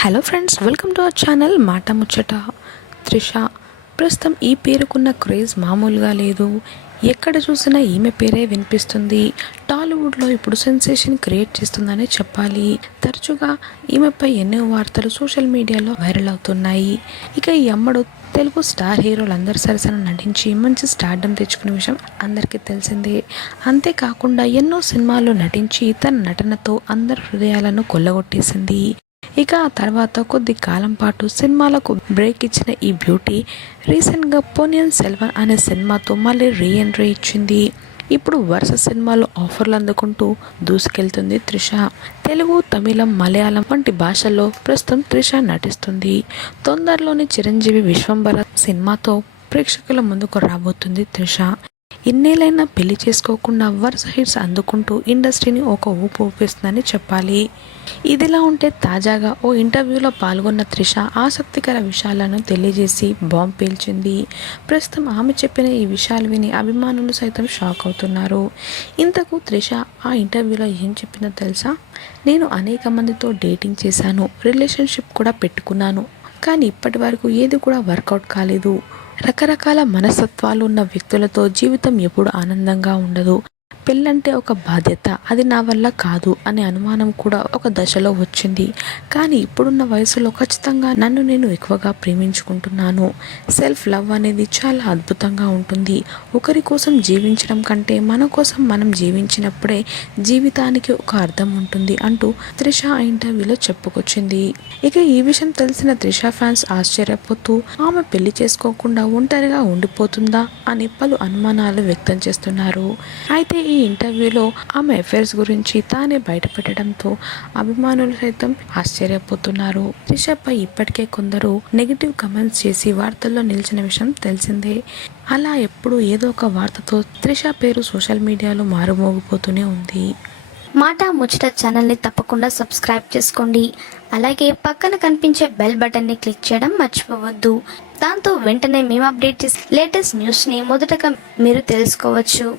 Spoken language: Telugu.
Hello friends welcome to our channel మాట ముచ్చట త్రిష ప్రస్తుతం ఈ పేరుకున్న క్రేజ్ మామూలుగా లేదు. ఎక్కడ చూసినా ఈమె పేరే వినిపిస్తుంది. టాలీవుడ్లో ఇప్పుడు సెన్సేషన్ క్రియేట్ చేస్తుందనే చెప్పాలి. తరచుగా ఈమెపై ఎన్నో వార్తలు సోషల్ మీడియాలో వైరల్ అవుతున్నాయి. ఇక ఈ అమ్మడు తెలుగు స్టార్ హీరోలు అందరి సరసన నటించి మంచి స్టార్డమ్ తెచ్చుకునే విషయం అందరికీ తెలిసిందే. అంతేకాకుండా ఎన్నో సినిమాల్లో నటించి తన నటనతో అందరి హృదయాలను కొల్లగొట్టేసింది. ఇక ఆ తర్వాత కొద్ది కాలం పాటు సినిమాలకు బ్రేక్ ఇచ్చిన ఈ బ్యూటీ రీసెంట్గా పొనియన్ సెల్వన్ అనే సినిమాతో మళ్ళీ రీ ఎంట్రీ ఇచ్చింది. ఇప్పుడు వరుస సినిమాలు ఆఫర్లు అందుకుంటూ దూసుకెళ్తుంది త్రిష. తెలుగు తమిళం మలయాళం వంటి భాషల్లో ప్రస్తుతం త్రిష నటిస్తుంది. తొందరలోని చిరంజీవి విశ్వంబర సినిమాతో ప్రేక్షకుల ముందుకు రాబోతుంది త్రిష. ఇన్నేళ్ళైనా పెళ్ళి చేసుకోకుండా వరుస హిట్స్ అందుకుంటూ ఇండస్ట్రీని ఒక ఊపు ఊపిస్తుందని చెప్పాలి. ఇదిలా ఉంటే తాజాగా ఓ ఇంటర్వ్యూలో పాల్గొన్న త్రిష ఆసక్తికర విషయాలను తెలియజేసి బాంబ్ పేల్చింది. ప్రస్తుతం ఆమె చెప్పిన ఈ విషయాలు విని అభిమానులు సైతం షాక్ అవుతున్నారు. ఇంతకు త్రిష ఆ ఇంటర్వ్యూలో ఏం చెప్పిందో తెలుసా? నేను అనేక మందితో డేటింగ్ చేశాను రిలేషన్షిప్ కూడా పెట్టుకున్నాను కానీ ఇప్పటి వరకు ఏది కూడా వర్కౌట్ కాలేదు. రకరకాల మనస్తత్వాలు ఉన్న వ్యక్తులతో జీవితం ఎప్పుడు ఆనందంగా ఉండదు. పెళ్ళంటే ఒక బాధ్యత. అది నా వల్ల కాదు అనే అనుమానం కూడా ఒక దశలో వచ్చింది. కానీ ఇప్పుడున్న వయసులో ఖచ్చితంగా నన్ను నేను ఎక్కువగా ప్రేమించుకుంటున్నాను. సెల్ఫ్ లవ్ అనేది చాలా అద్భుతంగా ఉంటుంది. ఒకరి కోసం జీవించడం కంటే మన కోసం మనం జీవించినప్పుడే జీవితానికి ఒక అర్థం ఉంటుంది అంటూ త్రిష ఇంటర్వ్యూలో చెప్పుకొచ్చింది. ఇక ఈ విషయం తెలిసిన త్రిష ఫ్యాన్స్ ఆశ్చర్యపోతూ ఆమె పెళ్ళి చేసుకోకుండా ఒంటరిగా ఉండిపోతుందా? అని పలు అనుమానాలు వ్యక్తం చేస్తున్నారు. అయితే ఈ ఇంటర్వ్యూలో ఆమె అఫైర్స్ గురించి తానే బయటపెట్టడంతో అభిమానులు సైతం ఆశ్చర్యపోతున్నారు. త్రిషపై ఇప్పటికే కొందరు నెగిటివ్ కమెంట్స్ చేసి వార్తల్లో నిలిచిన విషయం తెలిసిందే. అలా ఎప్పుడు ఏదో ఒక వార్తతో త్రిష పేరు సోషల్ మీడియాలో మారుమోగిపోతూనే ఉంది. మాట ముచ్చట ఛానల్ని తప్పకుండా సబ్స్క్రైబ్ చేసుకోండి. అలాగే పక్కన కనిపించే బెల్ బటన్ని క్లిక్ చేయడం మర్చిపోవద్దు. దాంతో వెంటనే మేము అప్డేట్ చేసి లేటెస్ట్ న్యూస్ని మొదటగా మీరు తెలుసుకోవచ్చు.